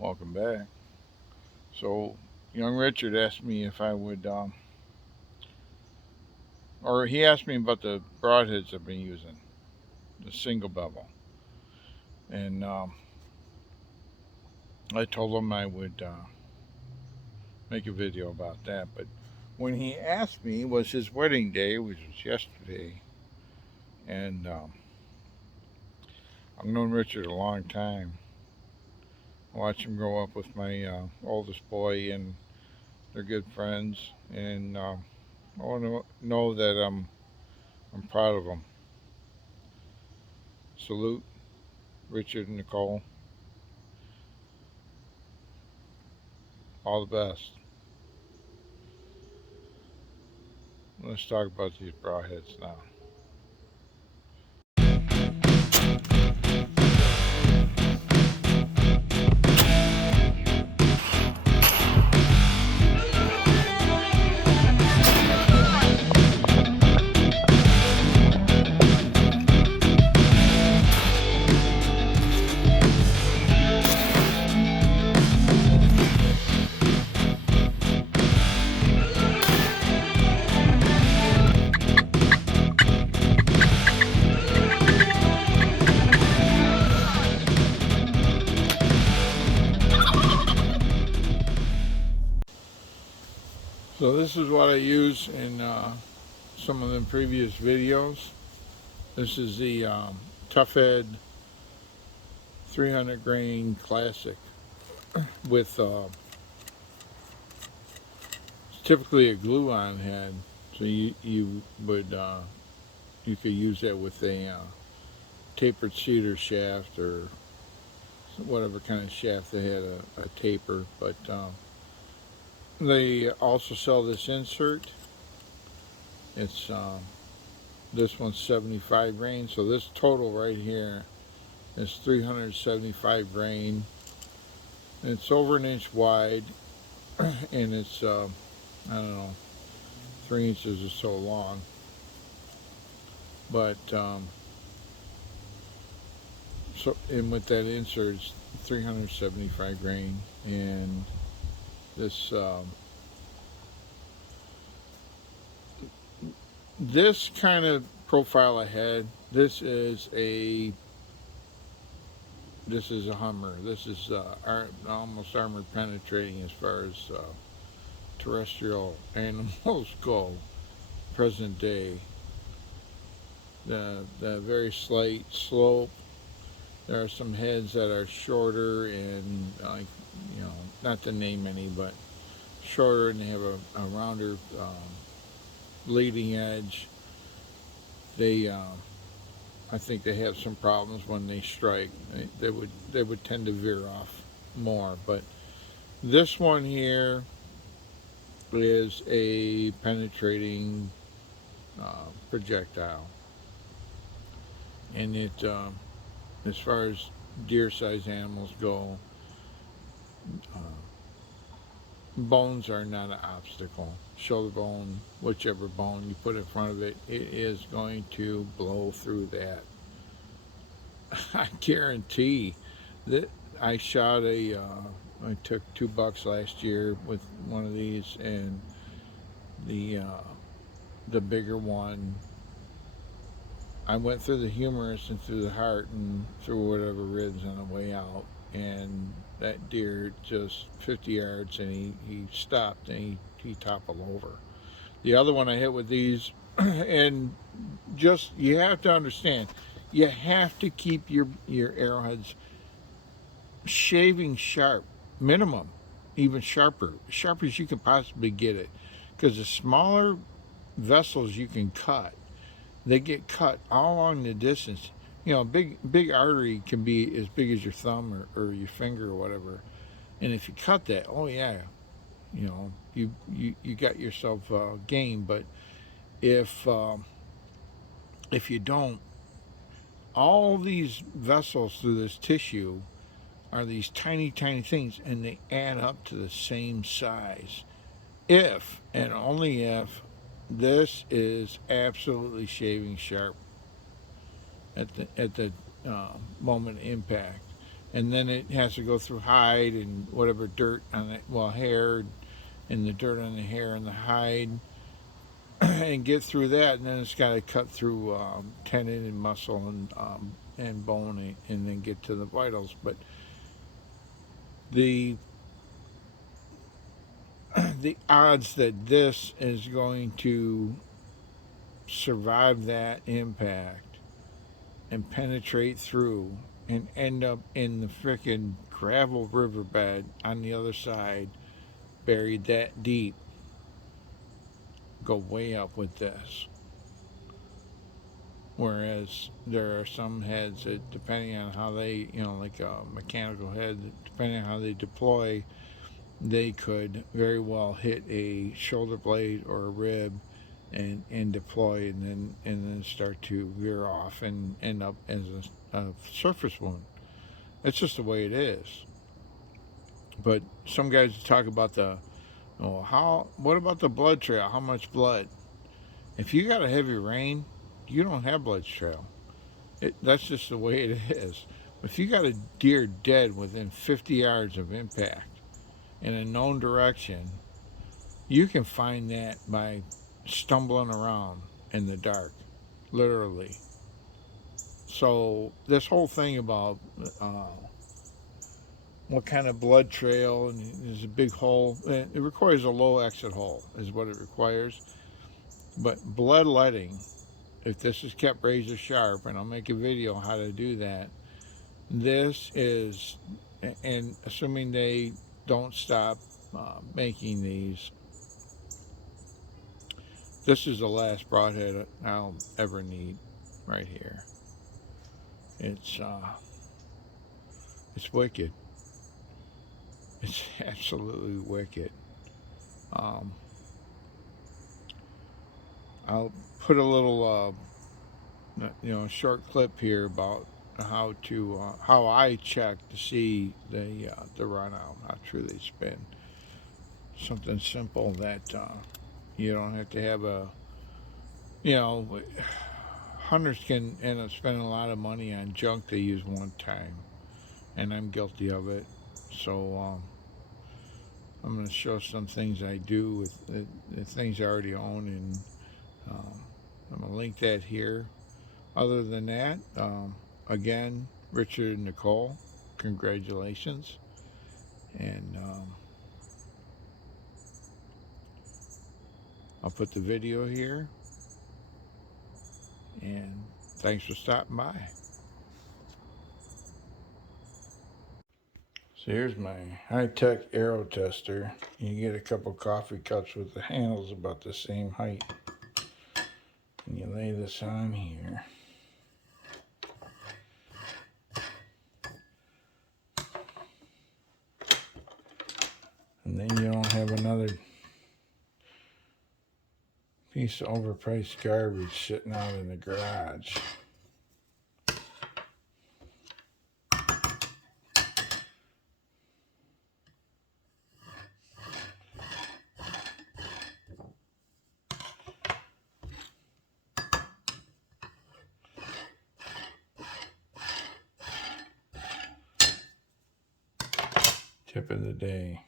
Welcome back. So, young Richard asked me if I would, or he asked me about the broadheads I've been using, the single bevel. And I told him I would make a video about that. But when he asked me, it was his wedding day, which was yesterday. And I've known Richard a long time. I watched him grow up with my oldest boy, and they're good friends. And I want to know that I'm proud of him. Salute, Richard and Nicole. All the best. Let's talk about these broadheads now. So this is what I use in some of the previous videos. This is the Tough Ed 300 grain classic with typically a glue-on head. So you would you could use that with a tapered cedar shaft or whatever kind of shaft that had a taper. But they also sell this insert. It's this one's 75 grain, so this total right here is 375 grain. And it's over an inch wide, and it's I don't know, 3 inches or so long. But so, and with that insert, it's 375 grain, and this this kind of profile ahead. This is a Hummer. This is almost armor penetrating as far as terrestrial animals go. Present day, the very slight slope. There are some heads that are shorter and like not to name any, but shorter, and they have a rounder leading edge. They I think they have some problems when they strike. They would tend to veer off more. But this one here is a penetrating projectile, and it as far as deer-sized animals go, uh, bones are not an obstacle. Shoulder bone, whichever bone you put in front of it, it is going to blow through that. I guarantee that I shot I took 2 bucks last year with one of these, and the bigger one, I went through the humerus and through the heart and through whatever ribs on the way out, and that deer just 50 yards, and he stopped, and he toppled over. The other one I hit with these, and just, you have to understand, you have to keep your arrowheads shaving sharp, minimum, even sharp as you can possibly get it, because the smaller vessels you can cut, they get cut all along the distance. Big artery can be as big as your thumb or your finger or whatever, and if you cut that, oh yeah, you got yourself game. But if if you don't, all these vessels through this tissue are these tiny things, and they add up to the same size if and only if this is absolutely shaving sharp at the moment of impact. and then it has to go through hide and whatever dirt on it, well, hair and the dirt on the hair and the hide, and get through that, and then it's got to cut through tendon and muscle and bone, and then get to the vitals. But the the odds that this is going to survive that impact and penetrate through and end up in the frickin' gravel riverbed on the other side, buried that deep, go way up with this. Whereas there are some heads that, depending on how they, like a mechanical head, depending on how they deploy, they could very well hit a shoulder blade or a rib and deploy, and then start to veer off and end up as a surface wound. That's just the way it is. But some guys talk about what about the blood trail? How much blood? If you got a heavy rain, you don't have blood trail. That's just the way it is. If you got a deer dead within 50 yards of impact in a known direction, you can find that by stumbling around in the dark, literally. So this whole thing about what kind of blood trail, and there's a big hole. It requires a low exit hole, is what it requires. But bloodletting, if this is kept razor sharp, and I'll make a video on how to do that, this is, and assuming they don't stop making these, this is the last broadhead I'll ever need right here. It's wicked. It's absolutely wicked. Um, I'll put a little, short clip here about how I check to see the run out, how true they spin. Something simple that you don't have to have you know, hunters can end up spending a lot of money on junk they use one time, and I'm guilty of it. So I'm going to show some things I do with the things I already own, and I'm going to link that here. Other than that, again, Richard and Nicole, congratulations. And I'll put the video here. And thanks for stopping by. So here's my high-tech arrow tester. You get a couple coffee cups with the handles about the same height. And you lay this on here. And then you don't have another piece of overpriced garbage sitting out in the garage. Tip of the day.